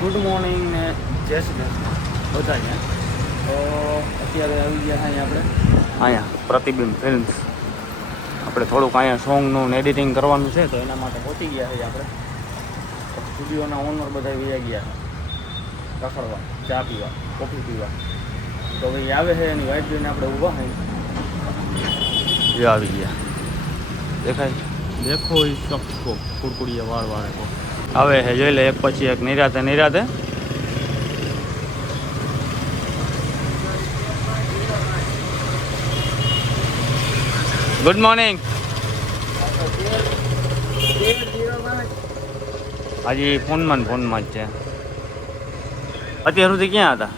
Good morning ને જય શ્રી કૃષ્ણ બધાને. તો અત્યારે આવી ગયા અહીંયા આપણે અહીંયા પ્રતિબિંબ ફિલ્મ્સ. આપણે થોડુંક અહીંયા સોંગનું એડિટિંગ કરવાનું છે તો એના માટે પહોંચી ગયા છે આપણે. સ્ટુડિયોના ઓનર બધા વયા ગયા રખડવા, ચા પીવા, કોફી પીવા. તો ભાઈ આવે છે એની વાઇટ જોઈને આપણે ઊભા થઈ આવી ગયા. દેખાય દેખો એ શખ્સ કુડકુડીએ વાર વાળે તો આવે છે. જોઈ લે એક પછી એક નિરાતે નિરાતે. Good morning. હજી ફોનમાં જ છે. અત્યાર સુધી ક્યાં હતા?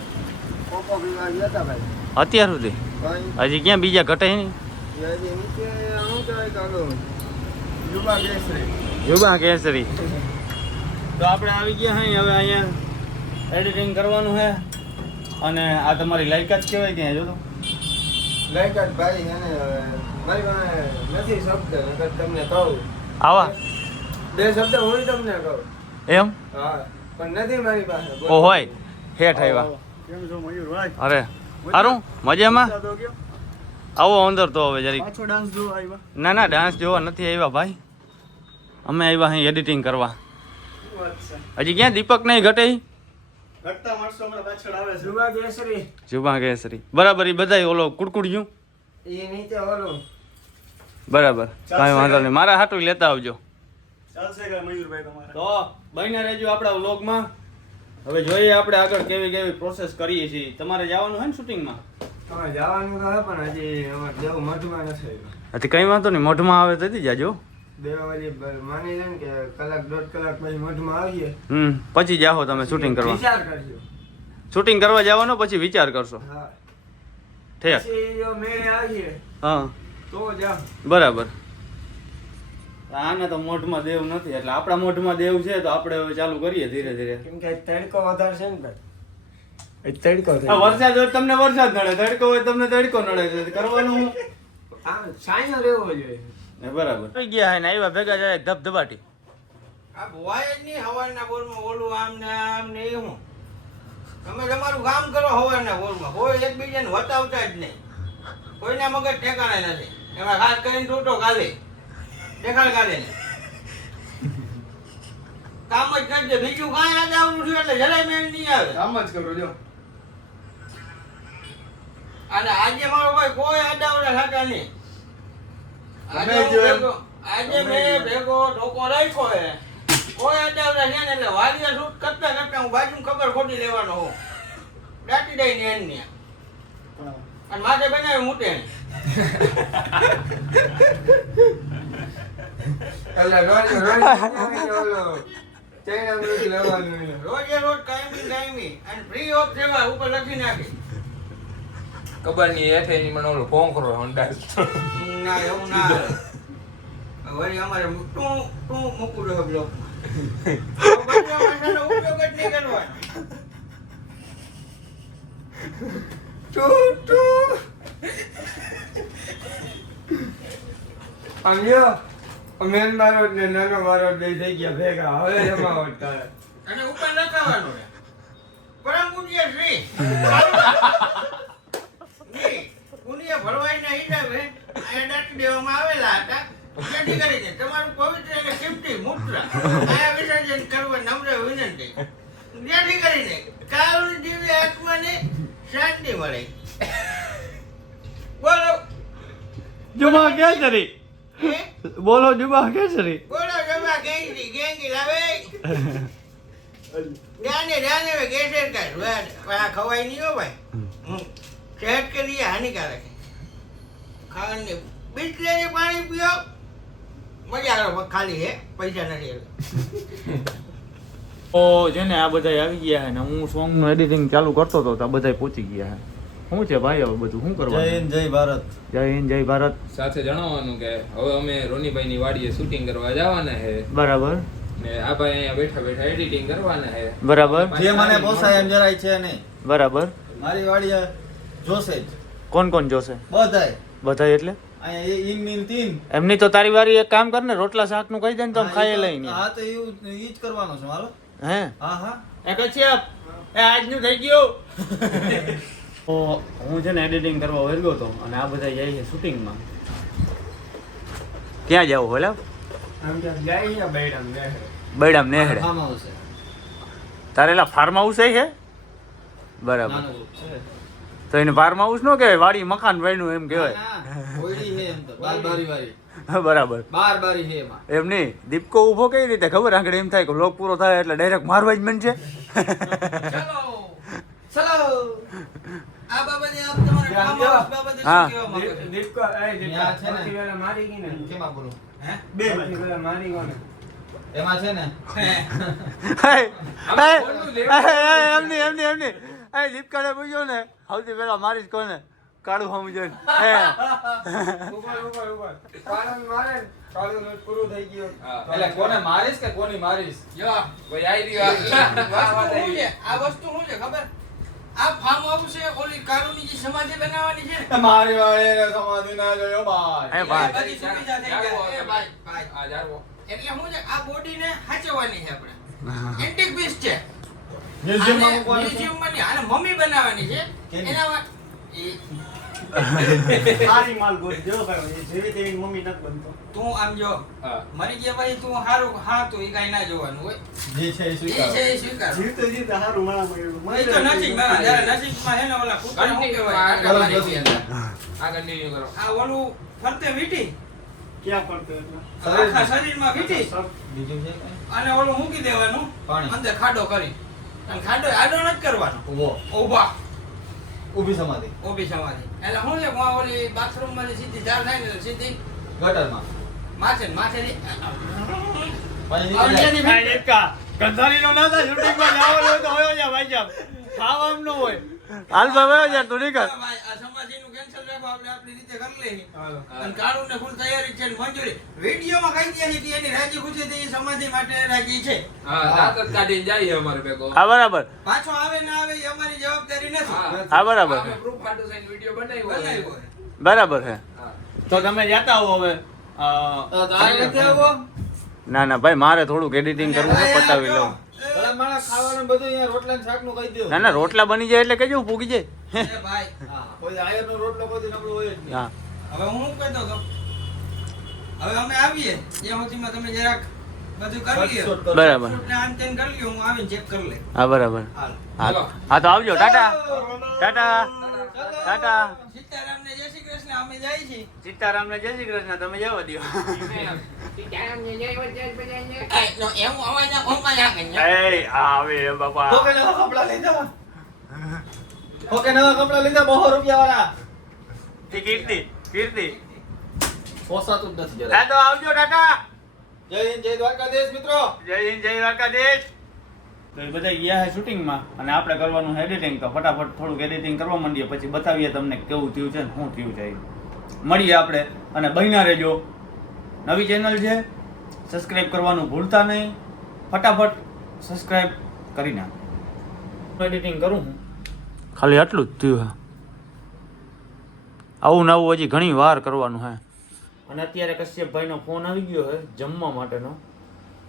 અત્યાર સુધી હજી ક્યાં બીજા ઘટે નહીં? યુબા કેસરી. તો આપણે આવી ગયા હે. હવે અહીંયા એડિટિંગ કરવાનું છે. અને આ તમારી લાયકાત કહેવાય ત્યાં જો તો લાયકાત ભાઈ એને મારી પાસે નથી શબ્દ નકર તમને કહું. આવા બે શબ્દ હું તમને કહું. એમ? હા પણ નથી મારી પાસે. ઓ હોય હેઠ આવ્યા. કેમ છો મયુરભાઈ? અરે સારું મજામાં. આવો અંદર તો હવે જરી. પાછો ડાન્સ જોવા આવ્યા? ના ના ડાન્સ જોવા નથી આવ્યા ભાઈ. અમે આવ્યા અહીં એડિટિંગ કરવા. હજી ક્યાં દીપક નહીં ઘટે? ઘટતા માણસો હમણાં પાછળ આવે છે. જુબા કેસરી. જુબા કેસરી બરાબર. એ બધા ઓલો કુડકુડિયું એ નીચે ઓલો. બરાબર કાંઈ વાંધો નહીં. મારા હાટું લેતા આવજો. ચાલશે કે મયુરભાઈ તમારે? તો બહીને રહેજો આપણા વ્લોગમાં. હવે જોઈએ આપણે આગળ કેવી કેવી પ્રોસેસ કરીએ છીએ. તમારે જવાનું હોય ને શૂટિંગમાં? તમારે જવાનું તો હે પણ હજી અમારે જેવું મઢમાં નથી. હજી કંઈ વાંધો નહીં. મોઢમાં આવે તો જાજો. 2 વાગે માની લે કે કલાક 1.5 કલાક પછી મઢમાં આવીએ. પછી જાઓ તમે શૂટિંગ કરવા. વિચાર કરજો. શૂટિંગ કરવા જવાનો પછી વિચાર કરશો. હા ઠીક. પછી જો મેળે આવીએ હા તો જાવ. બરાબર. આને તો મોઢમાં દેવ નથી એટલે આપણા મોઢમાં દેવ છે તો આપણે હવે ચાલુ કરીએ ધીરે ધીરે. કેમ કે તડકો વધારે છે ને ભાઈ. તડકો વરસાદ હોય તમને વરસાદ નડે, તડકો હોય તમને તડકો નડે છે. કરવાનું હું સાંયો રહેવો જોઈએ. બરાબર. થઈ ગયા હે ને આવ્યા ભેગા જાય ધબધબાટી. આ ભવાય જ નહીં હવારના બોરમાં ઓલું આમ ને એ હું તમે તમારું કામ કરો હવારના બોરમાં. કોઈ એકબીજાને વટાવતા જ નહીં. કોઈના મગજ ઠેકાણે નથી. એમાં ખાસ કરીને તૂટો કાલે દેખાડ કાલે ને કામ જ કરજે. બીજું કાંઈ આદાવનું થયું એટલે જરાય મેળ નહીં આવે. કામ જ કરો જો. અને આજે મારો ભાઈ કોઈ આદાવડા થતા નહીં. આજે મેં ભેગો ઢોકો રાખ્યો હે. કોઈ આદાવડા છે ને એટલે વાલિયા શૂટ કરતા કરતા હું બાજુ ખબર ખોટી લેવાનો હોઉં. દાટી દઈ ને એની અને માથે બનાવી મૂટે એટલે રોજ ઓલો ચૈના મૃત લેવાનું. રોજે રોજ કાયમી અને ફ્રી ઓફ સેવા ઉપર લખી નાખી. ખબર નહીં એઠે ની મને ઓલો ફોંકરો અંદાજ ના એવું ના આવે. વળી અમારે તું મૂકું રહ્યો બ્લોક ભાષાનો ઉપયોગ જ નહીં કરવાનો. મેન મારો ને નાનો મારો બે થઈ ગયા ભેગા. હવે એમાં હોતા અને ઉપર લખાવાનું છે પરમ પૂજ્ય શ્રી પુણ્ય ભરવાઈના હિસાબે અહીંયા દાટી દેવામાં આવેલા હતા. જેથી કરીને તમારું પવિત્ર અને કિંમતી મૂત્ર અહીંયા વિસર્જન કરવા નમ્ર વિનંતી. જેથી કરીને કાળની દિવ્ય આત્માને શાંતિ મળે. બોલો જુબા કેસરી. હે? બોલો જુબા કેસરી. બોલો જમા ગેંગી ગેંગી લાવે ધ્યાને વે કેસર કર આ ખવાય નહીં હો ભાઈ. सेहत के लिए हानिकारक है. खाने बिस्लेरी पानी पियो मजा આવે. ખાલી હે પૈસા નથી. તો જેને આ બધા આવી ગયા છે ને હું સોંગનું એડિટિંગ ચાલુ કરતો હતો તો આ બધા પહોંચી ગયા છે. શું છે ભાઈ હવે બધું શું કરવાનું? જય હિન્દ જય ભારત. જય હિન્દ જય ભારત. સાથે જણાવવાનું કે હવે અમે રોનીભાઈ ની વાડીએ શૂટિંગ કરવા જવાના છે બરાબર. ને આ ભાઈ અહીંયા બેઠા બેઠા એડિટિંગ કરવાના છે. બરાબર. જે મને પોસાય એમ જરાય છે નહીં. બરાબર. મારી વાડી જોશે જ. કોણ કોણ જોશે? બધાય. બધાય એટલે અહીંયા ઈન મીન તીન. એમની તો તારી વારી એક કામ કર ને રોટલા શાક નું કહી દે ને તો ખાઈ લઈ ને. હા તો એવું ઈ જ કરવાનું છે મારો. હે હા હા એ કશ્યપ એ આજનું થઈ ગયું. તો હું છે ને એડિટિંગ કરવા વર્ગ્યો હતો અને આ બધા જાય છે શૂટિંગમાં. ક્યાં જાવ બોલા? આમ તો જાય છે બૈડામ ને બૈડામ નેહડે. ફાર્મ હાઉસ છે. તારે એલા ફાર્મ હાઉસ છે બરાબર. નાનું group છે. તો એને ફાર્મ હાઉસ નો કહેવાય, વાડી મકાન બન્યું એમ કહેવાય. ના, ઓયડી છે એમ તો બારી વાળી બરાબર. બારી છે એમાં. એમ નહીં, દીપકો ઊભો કઈ રીતે ખબર? આગળ એમ થાય કે લોક પૂરો થાય એટલે ડાયરેક્ટ મારવા જ મન છે. ચલો આ બાબતે આપ તમારા કામ બાબતે હા. શું કહેવા માંગો છો? દીપકો ત્યાં છે ને. સૌથી પહેલા મારી ગઈ ને કેમાં બોલું? હે? સૌથી પહેલા મારી ગઈ ને એમાં છે ને એમની દીપકાને પૂછ્યો ને સૌથી પેલા મારીશ કોને? કાળું હમ જોઈને. ઉપર કાળું મારે ને, કાળું નું પૂરું થઈ ગયું. હા. એટલે કોને મારીશ કે કોની મારીશ? યો ભાઈ આવી રહ્યો. વસ્તુ શું છે? આ વસ્તુ શું છે ખબર? આ ફાર્મ હાઉસ છે, ઓલી કારુની જે સમાધિ બનાવવાની છે ને, મારી વાળે સમાધિ ના જોયો ભાઈ. એ ભાઈ બધી સુવિધા થઈ જાય. એ ભાઈ, ભાઈ. આ જારવો. એટલે શું છે, આ બોડીને સાચવવાની છે આપણે. એન્ટિક પીસ છે. મ્યુઝિયમમાં આને મૂકવાની છે? મ્યુઝિયમમાં નહીં, આને મમ્મી બનાવવાની છે. કેની? એના વા- સારી માલ ગોતી જો ભાઈ જેવી તેવી મમ્મી નથી બનતો. તું આમ જો હા. મરી ગયા પછી તું હારું હા તો એ કાંઈ ના જોવાનું હોય. જે છે એ એ સ્વીકારો. છે એ સ્વીકાર. જીવતો જીવતો સારું મળા મળ્યું. એ તો નસીબમાં, જ્યારે નસીબમાં છે ને ઓલા કૂતરા શું કહેવાય? આગળ મારી વધીએ. ગયા. આ કન્ટિન્યુ કરો. આ ઓલું ફરતે વીંટી, ક્યાં પડતો એટલે? આખા શરીરમાં વીંટી બીજું છે કઈ? અને ઓલું મૂકી દેવાનું પાણી. અંદર ખાડો કરી. અને ખાડો આડો નથી કરવાનો, ઊભો. ઊભા ઊભી સમાધિ. ઊભી સમાધિ. એટલે શું છે હું ઓલી બાથરૂમ માંથી સીધી ધાર થાય ને સીધી ગટરમાં. માથે ને માથે ની- પછી આ નીચે નીચેની આ દીપકા ગંધારીનો ના થાય, શૂટિંગમાં જવાનું હોય તો હોયો જા ભાઈ સાહેબ. ખાવાનું ન હોય. હાલ ભાઈ યાર તું નીકળ. આ ભાઈ, આ સમાધિનું cancel રાખો, આપણે આપણી રીતે કરી લઈએ. હાલો. અને કાળુને full તૈયારી છે ને મંજૂરી. વિડીયોમાં કહી દે છે કે એની રાજી ખુશીથી ઈ સમાધિ માટે રાજી છે. હા દાંત જ કાઢીને જાય અમારે ભેગો. હા બરાબર. પાછો આવે ના આવે એ અમારી જવાબદારી નથી. હા. હા બરાબર. અમે proof હાટુ થઈને વિડીયો બનાવ્યો હોય. બનાવ્યો હોય. બરાબર છે. હા. તો તમે જતા હો હવે. તો તારે નથી આવવો? ના ના ભાઈ મારે થોડુંક એડિટિંગ કરવું છે, અરે પતાવી જો, લઉં. ભલા માણસ ખાવાનું બધું અહીંયા રોટલા ને શાકનું કહી દ્યો. ના ના રોટલા બની જાય એટલે કેજો હું પૂગી જાય. એ ભાઈ, હા. કોઈ આયરનો રોટલો કોઈ દી નબળો હોય જ નહીં. હા હવે હું શું કહેતો હતો? હવે અમે આવીએ ત્યાં સુધીમાં તમે જરાક બધું કરી લ્યો. શોર્ટ કરો. બરાબર. ફૂટને આમ તેમ કરી લ્યો, હું આવીને ચેક કરી લઈ. હા બરાબર. હાલ. હા હા તો આવજો. ટાટા ટાટા ટાટા. સીતારામને જય શ્રી કૃષ્ણ, અમે જાય છીએ. સીતારામને જય શ્રી કૃષ્ણ. તમે જવા દો. નો એવું અવાજ ના ઓમાં આ કન્યા. એ આવે બાપા. ઓકે નવા કપડા લીધા. ઓકે નવા કપડા લીધા 200 રૂપિયા વાળા. ઈ કીર્તિ કીર્તિ. પોસાતું જ નથી જરા. હા તો આવજો. ટાટા. જય હિન્દ જય દ્વારકાધીશ મિત્રો. જય હિન્દ જય દ્વારકાધીશ. તો એ બધા ગયા છે શૂટિંગમાં અને આપણે કરવાનું છે એડિટિંગ. તો ફટાફટ થોડુંક એડિટિંગ કરવા માંડીએ, પછી બતાવીએ તમને કેવું થયું છે ને શું થયું છે. મળીએ આપણે અને બન્યા રહેજો. નવી ચેનલ છે, સબસ્ક્રાઇબ કરવાનું ભૂલતા નહીં. ફટાફટ સબસ્ક્રાઇબ કરી નાખ. એડિટિંગ કરું હું ખાલી આટલું જ થયું છે. આવું નવું હજી ઘણી વાર કરવાનું છે. અને અત્યારે કશ્યપભાઈનો ફોન આવી ગયો છે જમવા માટેનો.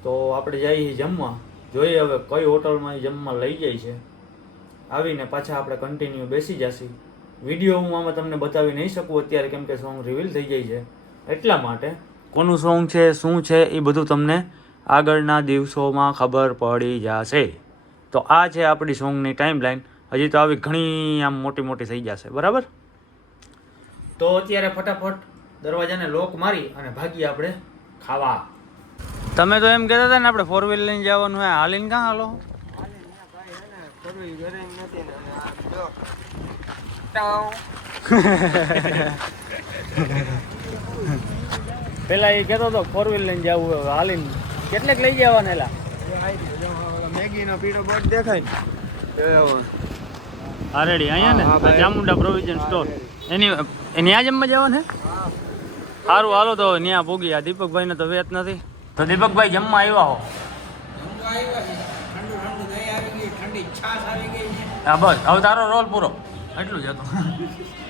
તો આપણે જઈએ જમવા. જોઈએ હવે કઈ હોટલમાં એ જમવા લઈ જાય છે. આવીને પાછા આપણે કન્ટિન્યુ બેસી જશું. વિડીયો હું આમાં તમને બતાવી નહીં શકું અત્યારે, કેમ કે સોંગ રિવીલ થઈ જાય છે. એટલા માટે કોનું સોંગ છે શું છે એ બધું તમને આગળના દિવસોમાં ખબર પડી જશે. તો આ છે આપણી સોંગની ટાઈમલાઈન. હજી તો આવી ઘણી આમ મોટી મોટી થઈ જશે. બરાબર. તો અત્યારે ફટાફટ દરવાજાને લોક મારી અને ભાગીએ આપણે ખાવા. તમે તો એમ કહેતા હતા ને આપણે 4 વ્હીલ લઈને જવાનું હોય, હાલીને ક્યાં હાલો? કરવી ઘરે નથી ને આ જો પેલા એ કહેતો હતો 4 વ્હીલ લઈને જવું હોય, હાલીને કેટલેક લઈ જવાના એલા? મેગીનો પીળો બોર્ડ દેખાય ને હા રેડી અહીંયા ને હા, ભાઈ. ચામુંડા પ્રોવિઝન સ્ટોર એની આ જમવા જવાનું છે. સારું હાલો તો ત્યાં ભોગી. આ દીપકભાઈને તો વેત નથી. તો દીપકભાઈ જમવા આવ્યા હો. જમવા આવ્યા છે. ઠંડુ ઠંડુ દહીં આવી ગઈ, ઠંડી છાશ આવી ગઈ છે. હા બસ હવે તારો રોલ પૂરો. એટલું જ હતું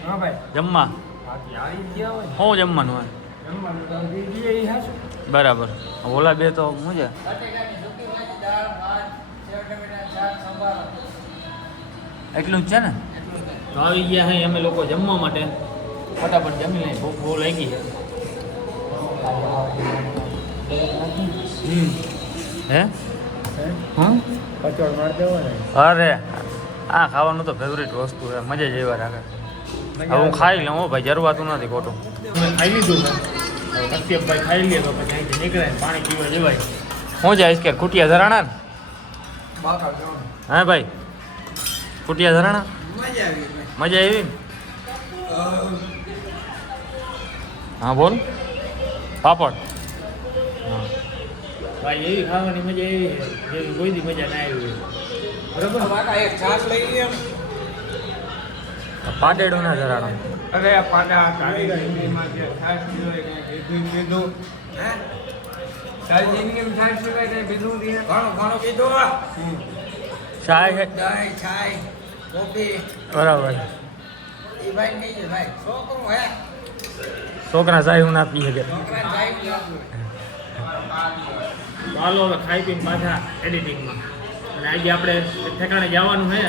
હા ભાઈ જમવા. બાકી આવી ગયા હોય શું જમવાનું હોય? જમવાનું તો દીદી એ હાશું બરાબર. ઓલા બે તો શું છે? બટેકાની સૂકી ભાજી, દાળ, ભાત, એટલું જ છે ને? તો આવી ગયા હે અમે લોકો જમવા માટે. ફટાફટ જમી લઈએ, ભૂખ બહુ લાગી છે. હે હા પચોડ માર દેવો ને. અરે આ ખાવાનું તો ફેવરિટ વસ્તુ છે, મજા જ એવા રાખે. હવે હું ખાઈ લઉં હો ભાઈ, જરવાતું નથી ખોટું. અમે ખાઈ લીધું છે. હવે કશ્યપભાઈ ખાઈ લે તો પછી અહીંથી નીકળે ને પાણી પીવા જવાય. હું જઈશ કે કુટિયા ધરાણા ને? બાકા જવાનું. હા ભાઈ, કુટિયા ધરાણા મજા આવી ગઈ. મજા આવી ને? હા બોલ. પાપડ હા ભાઈ, એવી ખાવાની મજા એવી છે જેવી કોઈ દી મજા ના આવી હોય. બરાબર. બાકા એક છાશ લઈ લઈએ. પાટેડો ના ધરાણો. અરે આ પાડા તારી જિંદગીમાં જે છાશ પીધો એ કંઈ પીધું. હે તારી જિંદગીમાં છાશ સિવાય કંઈ પીધું નથી. ઘણું ઘણું કીધું. ચાય છે દહીં છાય કોફી બરાબર. એ ભાઈ નહીં છે ભાઈ છોકરું હે છોકરા ચાય હું ના પી શકે. છોકરા જાય નહીં. ચાલો હવે ખાઈ પીને પાછા એડિટિંગમાં. અને આજે આપણે એક ઠેકાણે જવાનું છે.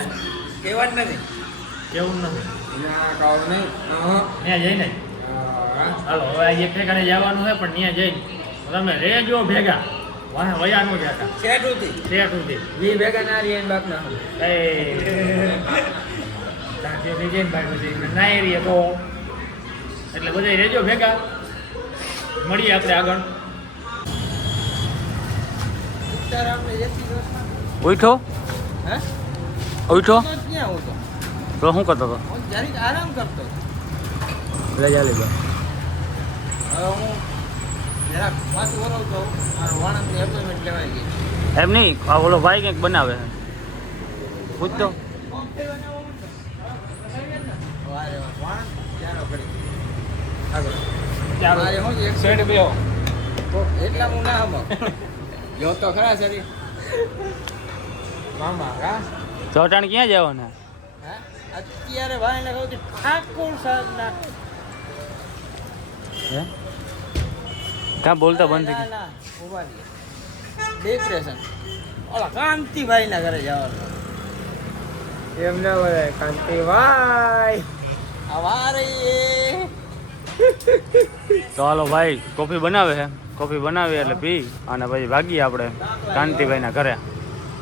કહેવાનું નથી. કેવું નથી ના કાવ નહીં. ત્યાં જઈને હાલો હવે આજે એક ઠેકાણે જવાનું છે, પણ ત્યાં જઈને તમે રેજો ભેગા વાહ વયા નો જતા શેઠ સુધી શેઠ સુધી. વી ભેગા ના રહી બાપ ના. એ ત્યાંથી વિજયભાઈ પછી ના એરીએ તો એટલે બધા રેજો ભેગા. મળીએ આપણે આગળ. અત્યારે આપણે એસી વર્ષમાં ઉઠો હે ઉઠો તો ક્યાં હતો તો શું કરતો હતો? હું જરીક આરામ કરતો હતો. રજા લીધો. હવે હું જરાક પાછું વરવતો મારો વાણંદની એપોઇન્ટમેન્ટ લેવાઈ ગઈ. એમ નહીં, આ ઓલો ભાઈ કંઈક બનાવે છે. પૂછતો વારે વાણંદ ચાલો ઘડી આગળ મારે શું છે, એક સેટ બેહો. એટલા હું ના હમો જો તો ખરા સરી મામા કા ચોટાણ ક્યાં જવાના? હે અત્યારે ભાઈને કહું છું ઠાકોર સાહેબના હે કાં બોલતા બંધ થઈ ના, ના, ઊભા રહીએ. ડિપ્રેશન ઓલા કાંતિભાઈના ઘરે જવાનું. એમ ના બોલાય કાંતિભાઈ. આ વારે તો હાલો ભાઈ કોફી બનાવે છે. કોફી બનાવી એટલે પી અને પછી ભાગીએ આપણે કાંતિભાઈના ઘરે.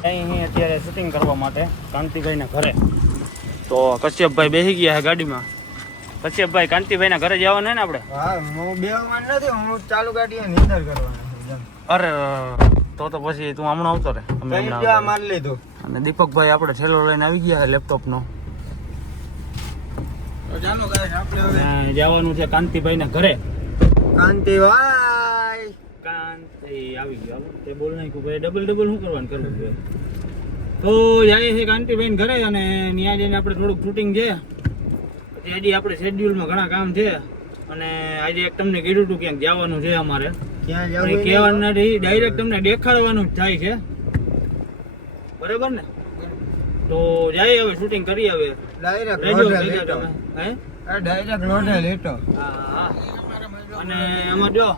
અહીં અત્યારે શૂટિંગ કરવા માટે કાંતિભાઈના ઘરે. તો કશ્યપભાઈ બેસી ગયા છે ગાડીમાં. કશ્યપભાઈ કાંતિભાઈના ઘરે જવાના ને આપણે? હા હું બેહવાન નથી, હું ચાલુ ગાડીએ નીંદર કરવાનો. અરે તો પછી તું હમણાં આવતો રે. અમે કઈ હમણાં ત્યાં આવતા. માર લીધું. અને દીપકભાઈ આપણે ઠેલો લઈને આવી ગયા છે લેપટોપનો. તો ચાલો ગાઈસ આપણે હવે અને જવાનું છે કાંતિભાઈના ઘરે. કાંતિભાઈ કાંતિ આવી ગયો. તે બોલ નાખ્યું ભાઈ, ડબલ શું કરવાનું કરવું છે. તો જાય છે કાંતિભાઈ ઘરે અને ત્યાં જઈને આપણે થોડુંક શૂટિંગ છે. પછી હજી આપણે શેડ્યુલમાં ઘણા કામ છે અને આજે એક તમને કીધું હતું ક્યાંક જવાનું છે અમારે. ક્યાં પણ એ જવું? કહેવાનું નથી, ડાયરેક્ટ તમને દેખાડવાનું જ થાય છે. બરાબર ને? તો જાય હવે શૂટિંગ કરી આવે. ડાયરેક્ટ રેજો લોઢે ભેગા લેતો. તમે. હે? આ ડાયરેક્ટ લોઢે લેતો. હા. અને એમાં જો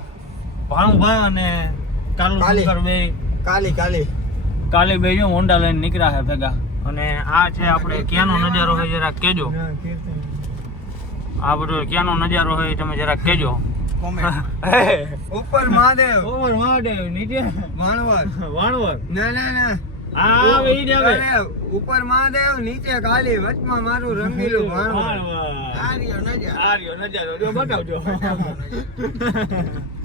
ભાણુભા અને કાલુ કાલી. શંકર બે કાલી કાલી બે જો હોન્ડા લઈને નીકળ્યા છે ભેગા. અને આ છે આપણે ક્યાંનો નજારો હોય જરાક કહેજો. આ બધો ક્યાંનો નજારો હોય તમે જરાક કહેજો. ઉપર મહાદેવ ઓવર મહાદેવ નીચે વાણવર. વાણવર. ના આ આવે ઈ જ આવે. અરે, ઉપર મહાદેવ નીચે કાલી વચમાં મારું રંગીલું વાણવર. આ રહ્યો નજારો. આ રહ્યો નજારો જો બતાવજો.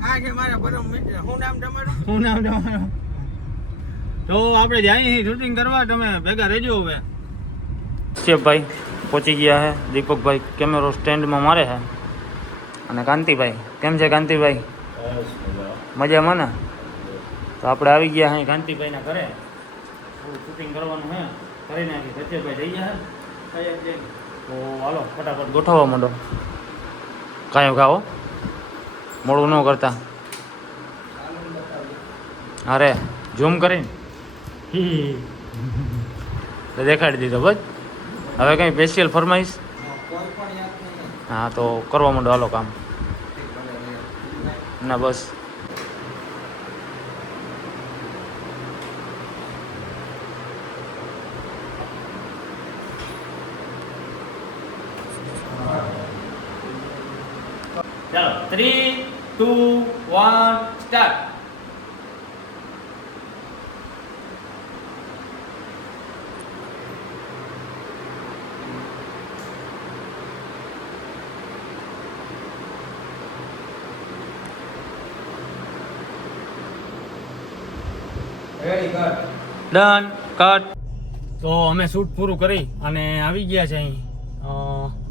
આ છે મારા પરમ મિત્ર. શું નામ તમારું? શું નામ તમારું? તો આપણે જઈએ શૂટિંગ કરવા, તમે ભેગા રહેજો હવે. ભાઈ પહોંચી ગયા છે. દીપકભાઈ કેમેરો સ્ટેન્ડમાં મારે છે. અને કાંતિભાઈ કેમ છે કાંતિભાઈ? મજામાં ને? તો આપણે આવી ગયા અહીં કાંતિભાઈના ઘરે. થોડું શૂટિંગ કરવાનું છે, કરી નાખી. કચ્છેભાઈ જઈ ગયા છે. તો હાલો ફટાફટ ગોઠવવા માંડો. કાંઈ ખાઓ મોડું ન કરતા. અરે ઝૂમ કરીને દેખાડી દીધો બસ. હવે કંઈ સ્પેશિયલ ફરમાઈશ? કોઈ પણ યાદ નહીં. હા તો કરવા માંડો હાલો કામ. ના બસ ચાલો 3, 2, 1 સ્ટાર્ટ. રેડી કર. Done cut. તો અમે શૂટ પૂરું કરી અને આવી ગયા છે અહીં.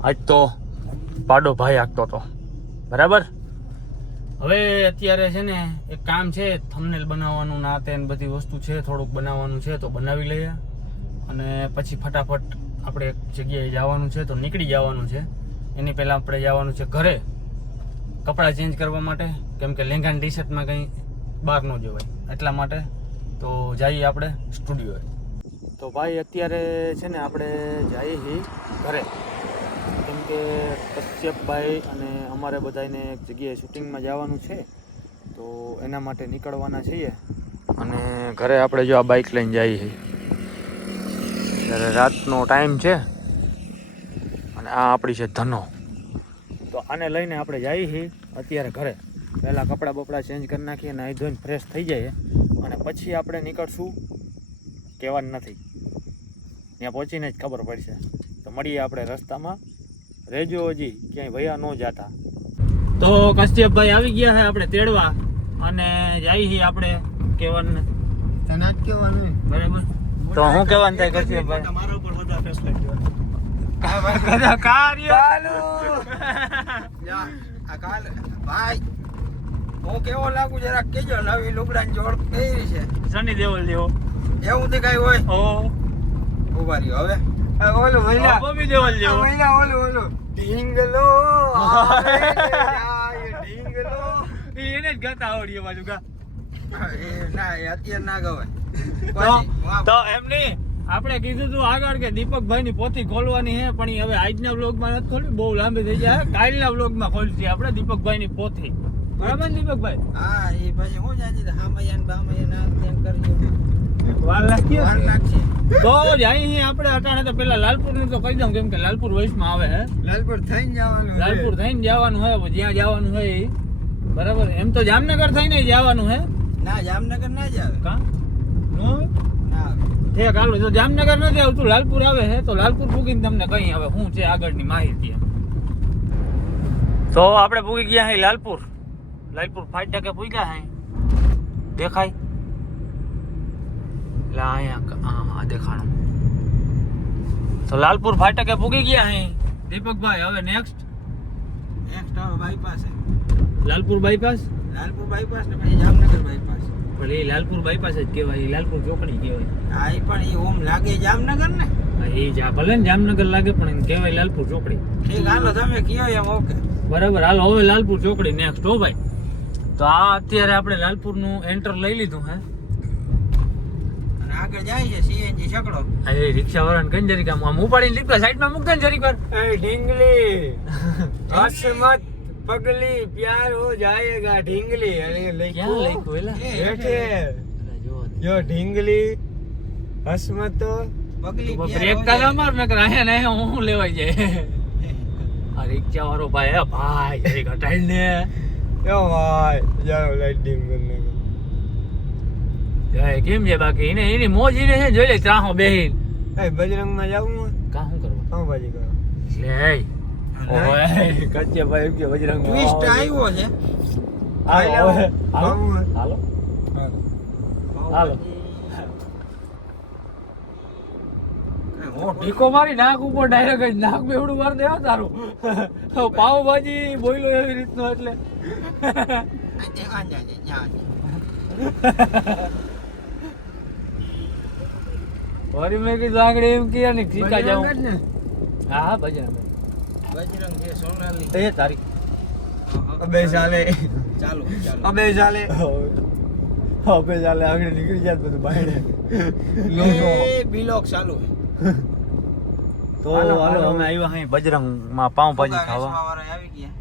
આજ તો પાડો ભાઈ આગતો હતો બરાબર. હવે અત્યારે છે ને એક કામ છે, થંબનેલ બનાવવાનું ના તે ને બધી વસ્તુ છે, થોડુંક બનાવવાનું છે તો બનાવી લઈએ અને પછી ફટાફટ આપણે એક જગ્યાએ જવાનું છે તો નીકળી જવાનું છે. એની પહેલાં આપણે જવાનું છે ઘરે કપડાં ચેન્જ કરવા માટે, કેમ કે લેંઘા ટી શર્ટમાં કંઈ બહાર ન જવાય એટલા માટે. તો જઈએ આપણે સ્ટુડિયોએ. તો ભાઈ અત્યારે છે ને આપણે જઈએ છીએ ઘરે, કેમ કે કશ્યપભાઈ અને અમારે બધાને એક જગ્યાએ શૂટિંગમાં જવાનું છે તો એના માટે નીકળવાના છીએ. અને ઘરે આપણે જો આ બાઇક લઈને જઈએ છીએ. ત્યારે રાતનો ટાઈમ છે અને આ આપણી છે ધનો. તો આને લઈને આપણે જઈએ છીએ અત્યારે ઘરે. પહેલાં કપડાં બપડા ચેન્જ કરી નાખીએ, નાહી ધોઈને ફ્રેશ થઈ જઈએ અને પછી આપણે નીકળશું. કહેવાનું નથી, ત્યાં પહોંચીને જ ખબર પડશે. તો મળીએ આપણે રસ્તામાં, રહેજો હજી ક્યાંય ભૈયા ન જાતા. તો કશ્યપભાઈ આવી ગયા છે આપણે તેડવા અને જઈએ છીએ આપણે. કહેવાનું નથી તને જ કહેવાનું બરાબર. તો હું કહેવાનું થાય કશ્યપભાઈ? તમારા ઉપર વધારે ફેસલા કહેવાય. ભાઈ હું કેવો લાગુ જરાક કેજો. નવી લુગડાની જોડ પહેરી છે, સની દેવલ જેવો એવું તે કઈ હોય? ઓ ઉભા રહ્યો હવે. ઓલો મહિલા બોબી દેવલ જેવો. મહિલા ઓલો ઢીંગલો આવે ને જાય ઢીંગલો. એને જ ગાતા આવડીએ બાજુ ગા. એ ના એ અત્યારે ના ગવાય. તો એમ નહીં, આપણે કીધું તું આગળ કે દીપકભાઈ ની પોથી ખોલવાની છે, પણ ઈ હવે આજના વ્લોગમાં નથી ખોલવી, બહુ લાંબી થઈ જાય. કાલના વ્લોગમાં ખોલશે આપણે દીપકભાઈ ની પોથી. બરાબર ને દીપકભાઈ? હા એ પછી હું જાજી હામૈયા ને બામૈયા ના તેમ કરજો. વાર લાગી વાર લાગશે. તો જાય આપણે અટાણે તો પેલા લાલપુર નું તો કહી દઉં, કેમ કે લાલપુર વોઇસમાં આવે હે. લાલપુર થઈને જવાનું છે. લાલપુર થઈને જવાનું હોય, જ્યાં જવાનું હોય ઈ. બરાબર. એમ તો જામનગર થઈને જવાનું હે. ના જામનગર ના જ આવે. કા ના આવે. ઠીક હાલો. જો જામનગર નથી આવતું, લાલપુર આવે છે તો લાલપુર પૂગીને તમને કઈ હવે શું છે આગળની માહિતી. તો આપણે પૂગી ગયા હે લાલપુર. લાલપુર 5 ટકે પૂગ્યા હે. દેખાય એટલે અહીંયા હા દેખાણું. તો લાલપુર 5 ટકે પૂગી ગયા હે દીપકભાઈ. હવે નેક્સ્ટ હવે બાયપાસ છે. લાલપુર બાયપાસ. લાલપુર બાયપાસ ને પછી જામનગર બાયપાસ. પણ એ લાલપુર બાયપાસ જ કહેવાય, એ લાલપુર ચોકડી કહેવાય. હા એ પણ એ ઓમ લાગે જામનગર ને. એ ભલે ને જામનગર લાગે પણ એને કહેવાય લાલપુર ચોકડી. ઠીક હાલો તમે કયો એમ ઓકે. બરાબર. હાલો હવે લાલપુર ચોકડી નેક્સ્ટ. હો ભાઈ. તો આ અત્યારે આપણે લાલપુરનું એન્ટર લઈ લીધું હે અને આગળ જાય છે સીએનજી છકડો. આ એ રિક્ષાવાળાને કઈ જરીક આમ ઉપાડીને લીધા સાઈડમાં મૂક દે ને જરીક વાર. એ ઢીંગલી હસમત પગલી પ્યાર હો જાયેગા ઢીંગલી. અને ક્યાં લખ્યું લખ્યું એલા? બેઠે જો ઢીંગલી હસમત પગલી બ્રેક કાકા માર નકર આયા ને હું લેવાઈ જાય. આ રિક્ષા વાળો ભાઈ હે ભાઈ જરીક હટાઈ ને. યો ભાઈ જાઓ લાઈટિંગ કરને. એ કેમ છે બાકી? એની મોજ ઈને છે, જોઈ લે ત્રાહો બેહીન. એ બજરંગમાં જાવું કા શું કરવા? કામ બાજી કરો. લે ઓય કચ્ચેભાઈ એમ કે બજરંગ ટ્વિસ્ટ આવ્યો છે. હાલો હવે. હાલો હાલો. હાલો. ઢીકો મારી નાક ઉપર ડાયરેક્ટ જ નાક બેવડું માર દેવા તારું. પાવભાજી બોયલો એવી રીતનો એટલે. વળી મેં કીધું આગળ એમ કે ને ઠીકા જાઉં. હા હા બજરંગ. બજરંગ છે સોનાલી. એ તારી અબે ચાલે ચાલો ચાલો. અબે ચાલે હવે ચાલે આગળ નીકળી જાય બધું બહાર. એ બિલોક ચાલુ. તો હાલો અમે આવ્યા અહીં બજરંગમાં પાઉંભાજી ખાવા. વાળા આવી ગયા.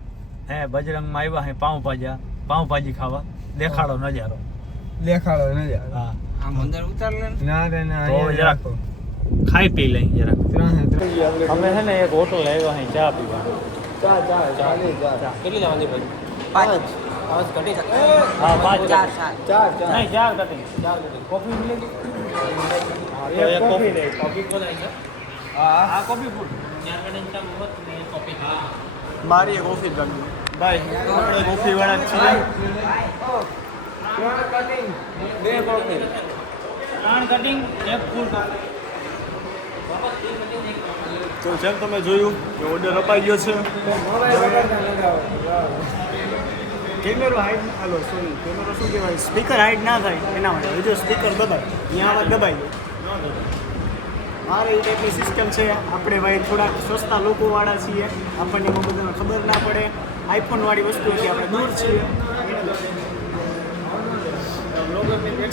હે બજરંગમાં આવ્યા અહીં પાઉંભાજી ખાવા. દેખાડો નજારો. દેખાડો ને યાર. હા આમ અંદર ઉતાર લે ને. ના રે ના તો અહીંયા જરાક રાખો. ખાઈ પી લઈ જરાક. ત્રણ અમે છે ને એક હોટલ આવ્યા અહીં ચા પીવા. ચા ખાલી ચા. કેટલી લેવાની ભાઈ? 5. આવાજ ઘટી શકે. હા 5 ચાર. નહીં 4 કટિંગ. કોફી મિલેગી? એક કોફી દે. કોફી કોલાઈ છે. હા કોફી ફૂડ. મારી એક કોફી ગમી. ભાઈ આપણે કોફી વાળા જ છીએ. 3 કટિંગ 2 કોફી. 3 કટિંગ 1 ફૂલ કોફી. તો જેમ તમે જોયું કે ઓર્ડર અપાઈ ગયો છે. કેમેરો હાઈડ હાલો સોરી કેમેરો શું કહેવાય સ્પીકર હાઈડ ના થાય એના માટે જો સ્પીકર દબાય અહીંયા આવાજ દબાઈ જાય મારે એ ટાઈપની સિસ્ટમ છે. આપણે ભાઈ થોડાક સસ્તા લોકોવાળા છીએ, આપણને એમાં બધાને ખબર ના પડે. આઈફોનવાળી વસ્તુથી આપણે દૂર છીએ.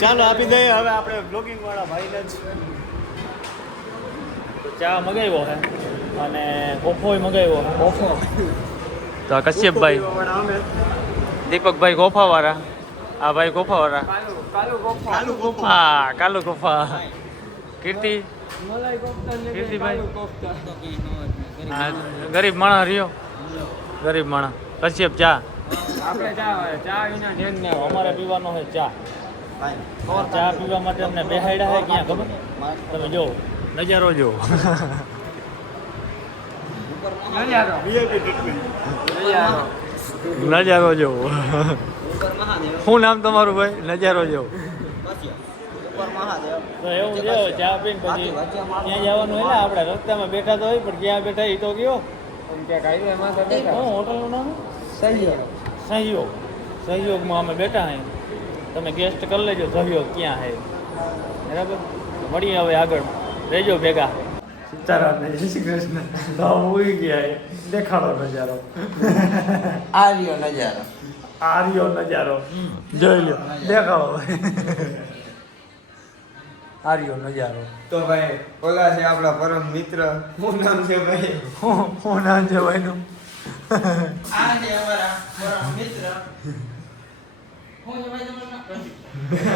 ચાલો આપી દઈએ હવે આપણે બ્લોગિંગવાળા ભાઈને જ. ચા મગાવ્યો છે અને કોફોય મગાવ્યો. કોફો તો આ કશ્યપભાઈ, કોફીવાળા અમે દીપકભાઈ કોફાવાળા, આ ભાઈ કોફાવાળા, કાલુ કોફો હા કાલુ કોફા, કીર્તિ મલાઈ કોફતા ને કીર્તિભાઈ. કોફતા. હા, ગરીબ માણસ રહ્યો, ગરીબ માણસ. કશ્યપ ચા આપણે ચા વિના ધ્યાન ના આવે. અમારે પીવાનો છે ચા. ચા પીવા માટે અમને બેહાડ્યા છે ક્યાં ખબર? તમે જો નજારો જો. VIP treatment. નજારો જો. શું નામ તમારું ભાઈ? નજારો જો. તો એવું છે, ચા પીને પછી ત્યાં જવાનું હોય ને. આપણે રસ્તામાં બેઠા તો હોય પણ ક્યાં બેઠા એ તો કયો હોટલનું નામ સહયોગ. સહયોગમાં અમે બેઠા હે. તમે ગેસ્ટ કરી લેજો સહયોગ ક્યાં હે. બરાબર, મળીએ હવે આગળ, રહેજો ભેગા. સીતારામ ને જય શ્રી કૃષ્ણ. ઉઈ ગયા દેખાડો નજારો. આ રહ્યો નજારો. આર્યો નજારો જોઈ લો, દેખાડો. આર્યો નજારો. તો ભાઈ ઓલા છે આપણા પરમ મિત્ર. શું નામ છે ભાઈ? શું નામ છે ભાઈનું? આ છે અમારા પરમ મિત્ર. હું છે ભાઈ તમારું નામ?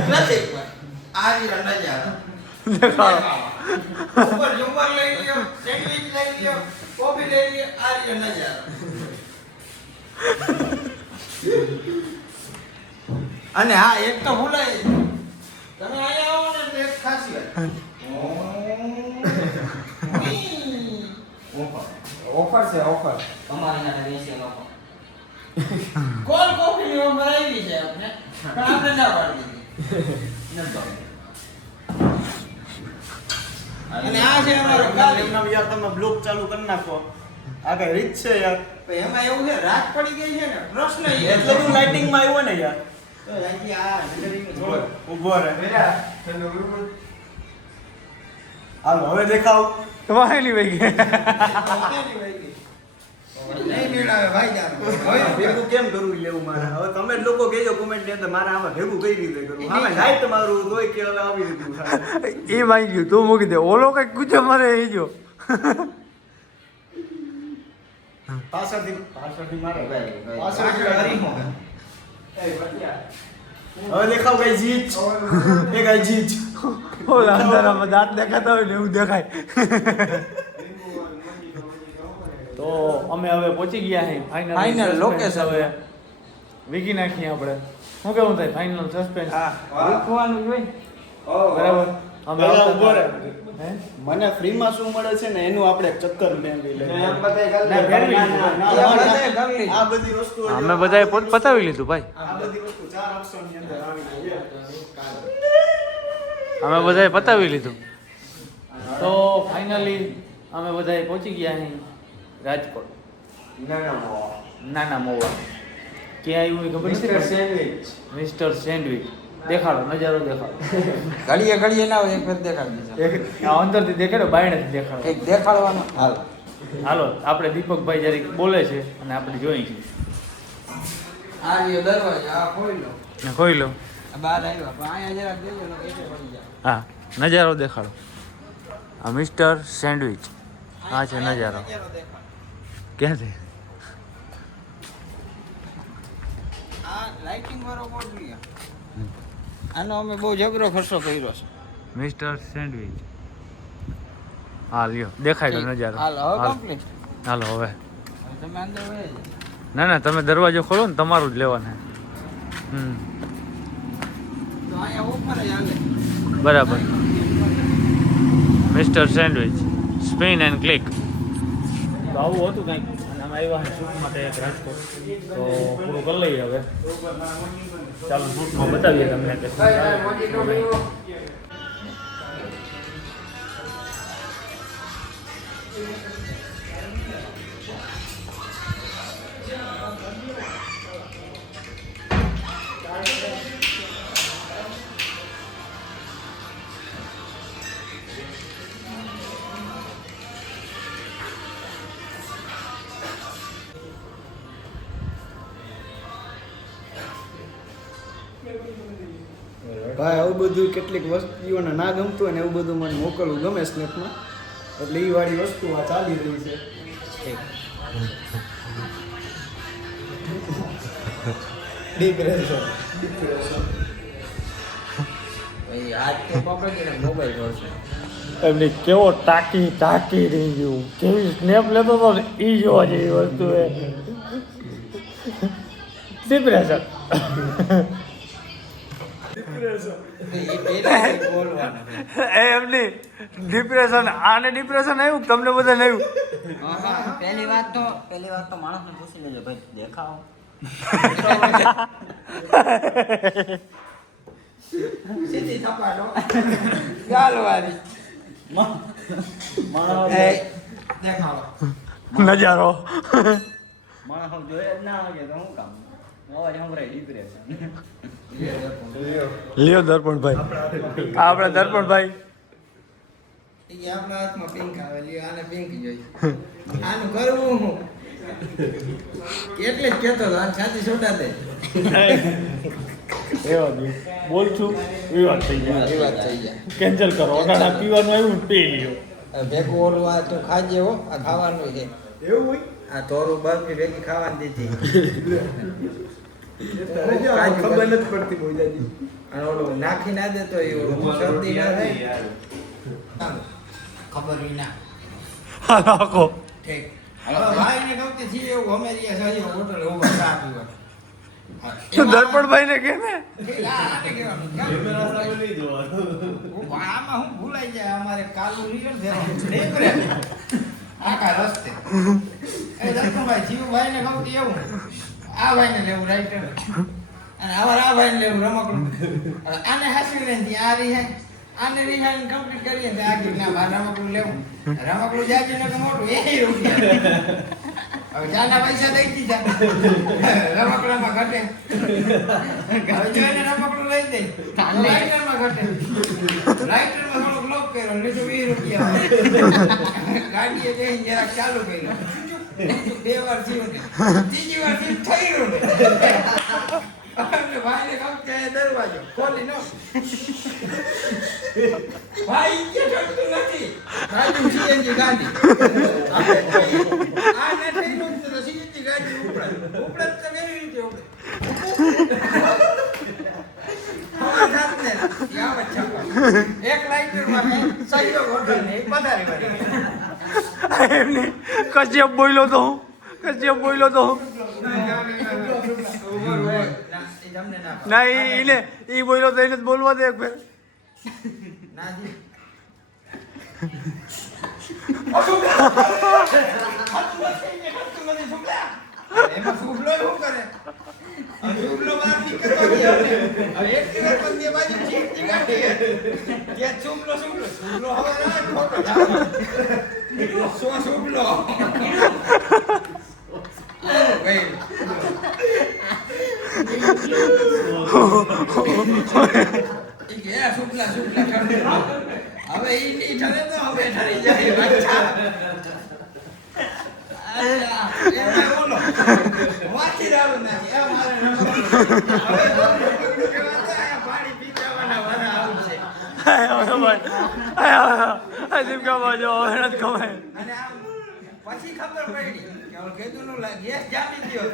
પ્રતીકભાઈ. આ રહ્યો નજારો. દેખાડો. ઉપર જમવા લઈ લ્યો, સેન્ડવિચ લઈ લ્યો, કોફી લઈ લ્યો. આ રહ્યો નજારો. અને હા એક તો ભૂલાય જ. તમે અહીંયા આવો ને તો એક ખાસિયત. ઓફર છે ઓફર. કોલ કોફી ની ઓફર આવી છે આપણે, પણ આપણે ના પાડી દીધી. અને આ છે અમારો ગાડી. એમના યાર તમે બ્લોગ ચાલુ કરી નાખો. આ કઈ રીત છે યાર. પણ એમાં એવું છે રાત પડી ગઈ છે ને પ્રશ્ન ઈ એટલે તું લાઇટિંગમાં આવ્યો ને યાર. તો અહીંથી આ નજરિંગ જોર ઊભો રહે. બેટા તને ઉભો. હાલો હવે દેખાવ. વાહેલી વઈ ગઈ. નહીં મેળાવે ભાઈ જાન. હવે ભેગું કેમ કરવું લેવું મારે? હવે તમે જ લોકો કહેજો કોમેન્ટ ની અંદર મારે આમાં ભેગું કઈ રીતે કરવું. આમાં લાઈટ મારું તોય કે હવે આવી રીતનું થાય. એ માઈ ગયું, તું મૂકી દે. ઓલો કઈ ગુજે મારે એ જો. પાછળથી મારે. પાછળ હરીમો. હવે દેખાવ કઈ જીત. એ કઈ જીત. ઓલા અંધારામાં દાંત દેખાતા હોય ને એવું દેખાય. તો અમે હવે પહોંચી ગયા છીએ Final location. હવે વીકી નાખીએ આપણે. શું કેવું થાય? ફાઇનલ સસ્પેન્સ રૂકવાનું જ હોય. બરાબર. અમે પહેલા ઊભો રહે. હે? મને ફ્રીમાં શું મળે છે ને એનું આપણે એક ચક્કર મેળવી લઈએ. એમ બધાય કરી લે. ના, ફેરવી ના, લીધું. ના, આ ના, બધાય કરી લીધું. આ બધી વસ્તુ અમે બધાએ પતાવી લીધું ભાઈ. આ બધી વસ્તુ 4 ઓપ્શનની અંદર આવી ગઈ છે. અમે બધાએ પતાવી લીધું. તો ફાઇનલી અમે બધાએ પહોંચી ગયા અહીં રાજકોટ. નાના મોવા ક્યાં આવ્યું એ ખબર મિસ્ટર નથી. સેન્ડવિચ. Mister sandwich. દેખાડો નજારો દેખાડો. ઘડીએ ઘડીએ ના હોય એક વખત દેખાડી દીધા. આ અંદરથી દેખાડો, બાયણેથી દેખાડો. કંઈક દેખાડવાનું હાલ. હાલો આપણે દીપકભાઈ જરીક બોલે છે અને આપણે જોઈ છીએ. આ રહ્યો દરવાજો, આ ખોલી લો. ને ખોઈ લો. આ બહાર આવ્યા પણ અહીંયા જરાક દેજો ને એટલે પડી જાય. હા નજારો દેખાડો. આ મિસ્ટર સેન્ડવિચ. આ છે નજારો. ક્યાંથી? આ લાઇટિંગ વાળો બોર્ડ લ્યો. આનો અમે બહુ જબરો ખર્ચો કર્યો છે. Mister sandwich. હા લ્યો દેખાય તો નજારો. હાલ હવે હાલો. કમ્પ્લીટ. હાલો હવે તમે અંદર વહી જાઓ. ના ના તમે દરવાજો ખોલો ને તમારું જ લેવાના. તો અહીંયા ઓફર જ હાલે. બરાબર. Mister sandwich spin and click. તો આવું હતું કંઈક અને અમે આવ્યા શૂટ માટે એક રાજકોટ. તો પૂરું કરી લઈએ હવે. ચાલો શૂટમાં બતાવીએ તમને કે શું ચાલે. ભાઈ આવું બધું કેટલીક વસ્તુઓને ના ગમતું હોય ને એવું બધું મને મોકલવું ગમે સ્નેપમાં. એટલે એ વાળી વસ્તુ આ ચાલી રહી છે. ડિપ્રેશન. ભાઈ હાથથી પકડીને મોબાઈલ કરશે. એમને કેવો ટાંકી રહી ગયું કેવી સ્નેપ લેતો હતો ને એ જોવા જેવી વસ્તુ એ ડિપ્રેશન. એમની ડિપ્રેશન આને ડિપ્રેશન આવ્યું તમને બધા આવ્યું. પહેલી વાત તો માણસને પૂછી લેજો ભાઈ દેખાવ. સીધી થપાડો ગાલવારી દેખાવ નજારો માણસ જોઈએ જ ના આવે તો શું કામ અવાજ સંભળાય ડિપ્રેશન. લ્યો દર્પણભાઈ આપણા દર્પણભાઈ એ આપણા હાથમાં પિંક આવે લ્યો આને પિંક જોઈએ આનું કરવું હું એટલે જ કહેતો હતો આ છાતી છોટા દે એવા દે બોલ છું એ વાત થઈ એ જાય વાત થઈ જાય કેન્સલ કરો અટાણા પીવાનું આવ્યું ને પી લ્યો. ભેગું ઓલું આ તું ખાજે હો આ ખાવાનું છે એવું હોય આ તોરું બરફી ભેગી ખાવાની દીધી ખબર નથી પડતી બહુ જાજી. અને ઓલું નાખી ના દે તો એ ઓલું શરદી ના થાય ખબર વિના આખો ઠીક હવે ભાઈને ગમતી થી એવું અમે રહ્યા સહી હોટલ ઉભા ચા પીવા દર્પણભાઈ ને કે ને આને કહેવાનું આમાં હું ભૂલાઈ જાય અમારે કાલું રીલ છે આખા રસ્તે એ દર્પણભાઈ જીવુભાઈ ને ગમતી એવું આ ભાઈને લેવું રાઈટર અને આ ભાઈને લેવું રમકડું આને હાસવી રહી આ રિહાઈ આને રિહાઈ કમ્પ્લીટ કરીએ તો આગળ ના મારે રમકડું લેવું રમકડું જાજે ને મોટું એ રૂપિયા હવે જાના પૈસા દઈ દીધા રમકડામાં ઘટે હવે જોઈને રમકડું લઈ દે રાઈટરમાં ઘટે રાઈટરમાં થોડોક લોક કર્યો લીધું 20 રૂપિયા ગાડીએ જઈને જરાક ચાલુ કર્યું 2 વાર થયું ત્રીજી વાર થયું થઈ રહ્યું ભાઈને કહું કે દરવાજો ખોલી નો ભાઈ કે છોડતું નથી ગાડી સીએનજી ગાડી આ નથી નો તો સીએનજી ગાડી ઉપડે તો વેરી રીતે ઉપડે એક લાઈટર માં સહયોગ હોટલ ને પધારી વાળી એમને કશ્યપ બોલ્યો તો હું ના એને ઈ બોલ્યો તો એને જ બોલવા દે એક ફેર એમાં સુબલો શું કરે સુબલો બહાર નીકળતો ગયો એક દિવસ બંને બાજુ ચીકતી કાઢી કે સુબલો હવે ના ખોટો સુબલો ભાઈ સુબલા હવે ઈ ઠરે તો હવે ઠરી જાય અચ્છા બોલો વાંચી રહ્યો નથી મારે પાણી પીતાવાના વાળા આવું છે અને પછી ખબર પડી કે ઓલું કીધું નું ગેસ જામી ગયો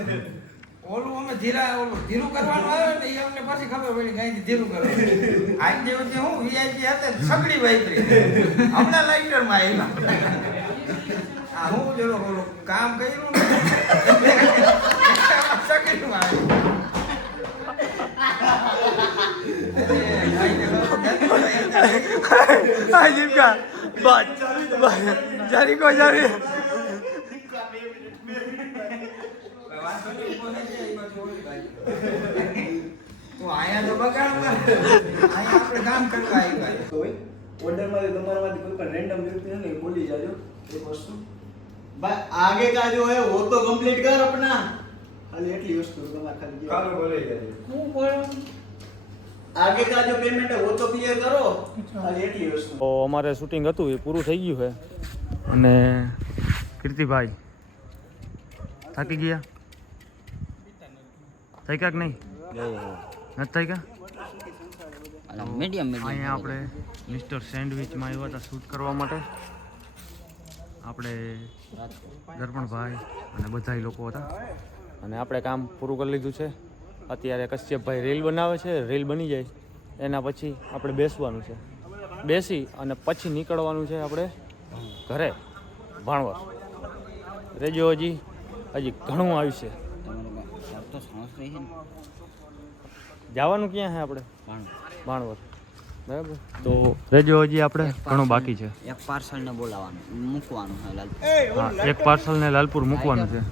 ઓલું અમે ધીરું કરવાનું આવ્યો ને એ અમને પછી ખબર પડી કઈ ધીરું કરવાનું આજ જેવું હું વીઆઈપી હતા સગડી વાઈપરી હમણાં લાઈટર માં આવ્યા આ હું જોડો બોલો કામ કર્યું ને સકેલું આ જીપકા બસ જારી કો જારી તો આયા તો બગાડ મારે આયા આપણે કામ કરવા આવ્યા ઓર્ડરમાંથી તમારામાંથી કોઈ પણ રેન્ડમ વ્યક્તિ ને બોલી જાજો એક વસ્તુ ભાઈ આગે કા જો હે वो तो कंप्लीट कर अपना खाली એટલી વસ્તુ તમારે ખાલી કાલો બોલે જાય હું બોલું आगे का जो पेमेंट है वो तो क्लियर करो खाली એટલી વસ્તુ તો અમારે શૂટિંગ હતું એ પૂરું થઈ ગયું છે અને કીર્તિભાઈ થાકી ગયા થઈ ક્યાંક નહીં નથી થઈ ક્યાં મીડિયમ અહીંયા આપણે મિસ્ટર સેન્ડવિચમાં આવ્યા હતા શૂટ કરવા માટે આપણે દર્પણભાઈ અને બધાય લોકો હતા અને આપણે કામ પૂરું કરી લીધું છે અત્યારે કશ્યપભાઈ રીલ બનાવે છે રીલ બની જાય એના પછી આપણે બેસવાનું છે બેસી અને પછી નીકળવાનું છે આપણે ઘરે ભાણવર રેજો હજી ઘણું આવ્યું છે જવાનું ક્યાં છે આપણે ભાણવર બરાબર તો રેજો હજી આપણે ઘણું બાકી છે એક પાર્સલ ને બોલાવવાનું મૂકવાનું છે લાલ હા એક પાર્સલ ને લાલપુર મૂકવાનું છે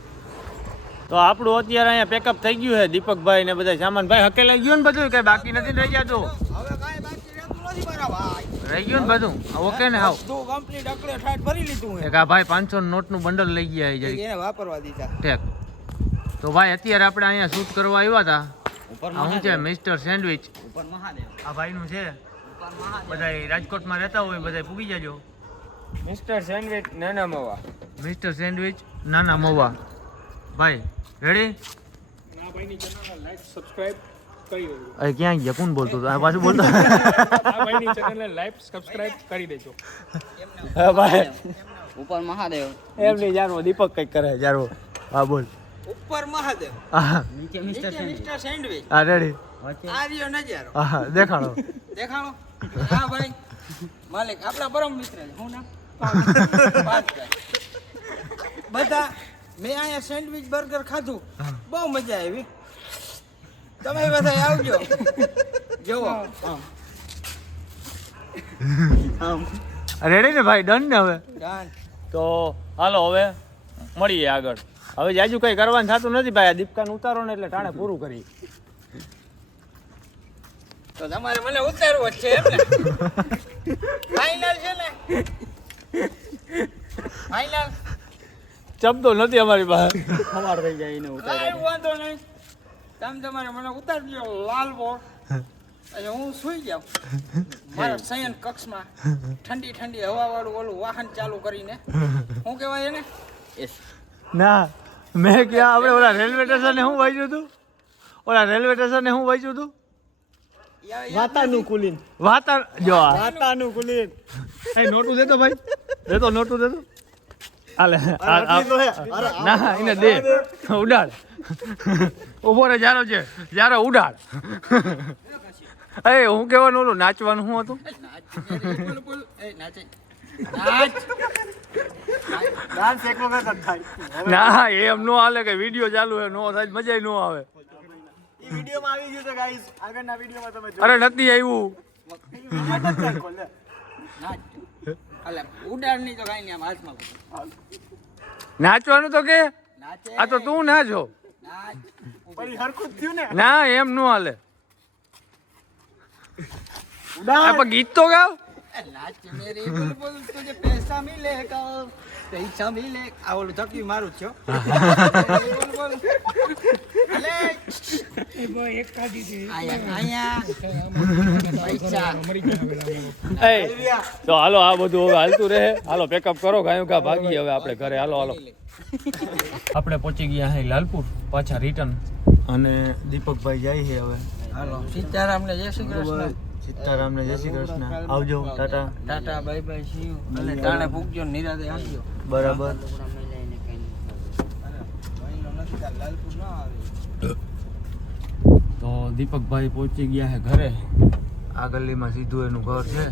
તો આપણું અત્યારે અહીંયા પેકઅપ થઈ ગયું છે દીપકભાઈ ને બધા સામાન ભાઈ હકેલાઈ ગયું ને બધું કઈ બાકી નથી રહી જતું હવે કાંઈ બાકી રહેતું નથી મારા ભાઈ રહી ગયું ને બધું ઓકે ને હાવ બધું કમ્પ્લીટ અકડે ઠાઠ ભરી લીધું એક આ ભાઈ 500 નોટનું બંડલ લઈ ગયા છે જરી એને વાપરવા દીધા ઠેક તો ભાઈ અત્યારે આપણે અહીંયા શૂટ કરવા આવ્યા હતા ઉપર આ શું છે મિસ્ટર સેન્ડવિચ ઉપર મહાદેવ આ ભાઈનું છે ઉપર મહાદેવ બધાય રાજકોટમાં રહેતા હોય બધાય પૂગી જાજો મિસ્ટર સેન્ડવિચ નાના મવા મિસ્ટર સેન્ડવિચ નાના મવા ભાઈ રેડી ના ભાઈની ચેનલને લાઈક સબસ્ક્રાઇબ કરી દેજો અરે ક્યાં ગયા કોણ બોલતો હતો આ પાછું બોલતો આ ભાઈની ચેનલને લાઈક સબસ્ક્રાઇબ કરી દેજો હા ભાઈ ઉપર મહાદેવ એમ નહીં જાણવો દીપક કંઈક કરે જાણવો હા બોલ ઉપર મહાદેવ હા નીચે મિસ્ટર સેન્ડવિચ હા રેડી આ રહ્યો નજારો હા દેખાડો દેખાણો હા ભાઈ માલિક આપણા પરમ મિત્ર છે હું ના બધા મેં અહીંયા સેન્ડવિચ બર્ગર ખાધું બહુ મજા આવી તમે બધા આવજો જોવો રેડી ને ભાઈ ડન ને હવે ડન તો હાલો હવે મળીએ આગળ હવે જાજુ કંઈ કરવાનું થતું નથી ભાઈ આ દીપકાને ઉતારો ને એટલે ટાણે પૂરું કરી તો તમારે મને ઉતારવો જ છે એમ ને ફાઇનલ છે ને ફાઇનલ શબ્દો નથી અમારી પાસે ખબર થઈ જાય એને કાંઈ વાંધો નહીં તમે તમારે મને ઉતારજો લાલ બોર એટલે હું સૂઈ જાઉં મારા શયન કક્ષમાં ઠંડી ઠંડી હવાવાળું ઓલું વાહન ચાલુ કરીને શું કહેવાય એને ના મેં ક્યાં આપણે ઓલા રેલવે સ્ટેશને શું વાંચ્યું હતું ઓલા રેલવે સ્ટેશને શું વાંચ્યું હતું વાતાનું કુલીન વાતા જો આ વાતાનું કુલીન એ નોટું દેતો ભાઈ દેતો નોટું દેતો હાલે ના એને દે ઉડાડ ઉભો રે જારો છે જારો ઉડાડ એ હું કહેવાનું ઓલું નાચવાનું શું હતું ડાન્સ એક વખત જ થાય ના એમ નો હાલે કે વિડીયો ચાલુ હે નો થાય મજા નો આવે એ વિડીયોમાં આવી ગયું છે ગાઈસ આગળના વિડીયોમાં તમે અરે નથી આવ્યું અલે ઉડાડની તો કાંઈ નહીં આમ હાથમાં નાચવાનું તો કે નાચે આ તો તું નાચો નાચ પછી હરખું જ થયું ને ના એમ નો હાલે આ પણ ગીત તો ગાવ नाच मेरी बुलबुल तुझे पैसा मिलेगा पैसा मिले आ ओલું ધક્કી મારું છો બુલબુલ અલે એ ભાઈ એક કાઢી દે આયા પૈસા એ તો હાલો આ બધું હવે હાલતું રહે હાલો પેકઅપ કરો ગાયો ગા ભાગી હવે આપણે ઘરે હાલો હાલો આપણે પહોંચી ગયા હે લાલપુર પાછા રિટર્ન અને દીપકભાઈ જાય છે હવે હાલો સીતારામને જય શ્રી કૃષ્ણ સીતારામને જય શ્રી કૃષ્ણ આવજો Tata Tata bye bye see you અને ટાણે પૂગજો નિરાતે આવજો બરાબર તો દીપકભાઈ પહોંચી ગયા છે ઘરે આ ગલીમાં સીધું એનું ઘર છે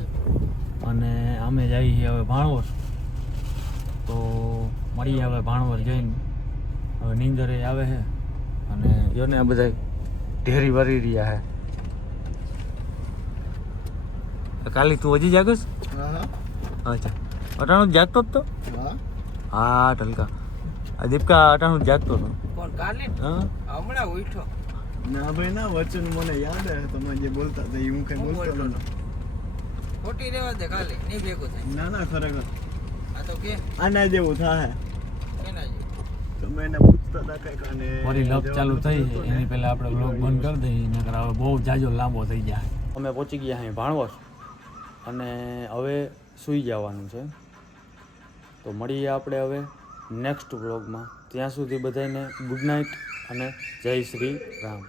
અને અમે જઈએ છીએ હવે ભાણવર તો મળીએ હવે ભાણવર જઈને. હવે નીંદરે આવે છે અને યોને આ બધા ઢેરી વરી રહ્યા છે. કાલી તું હજી જાગસ? અચ્છા, અટાણું જ જાગતો જ તો? હા ઢલકા, આ દીપકા અટાણું જ જાગતો હતો. પણ કાલે હા હમણાં ઉઠો. ના ભાઈ ના, વચન મને યાદ આવે તમે જે બોલતા હતા એ હું કઈ બોલતો નતો. ખોટી રહેવા દે ખાલી, નહીં ભેગું થાય. ના ના ખરેખર આ તો કે આના જેવું થાય. કેના જેવું? તમે એને પૂછતા હતા કઈક અને ફરી લપ ચાલુ થઈ એની પહેલા આપણે બ્લોગ બંધ કરી દઈએ, નકર હવે બહુ જાજો લાંબો થઈ જાય. અમે પહોંચી ગયા અહીં ભાણવર અને હવે સૂઈ જવાનું છે. તો મળીએ આપણે હવે નેક્સ્ટ બ્લોગમાં. ત્યાં સુધી બધાને ગુડ નાઇટ અને જય શ્રી રામ.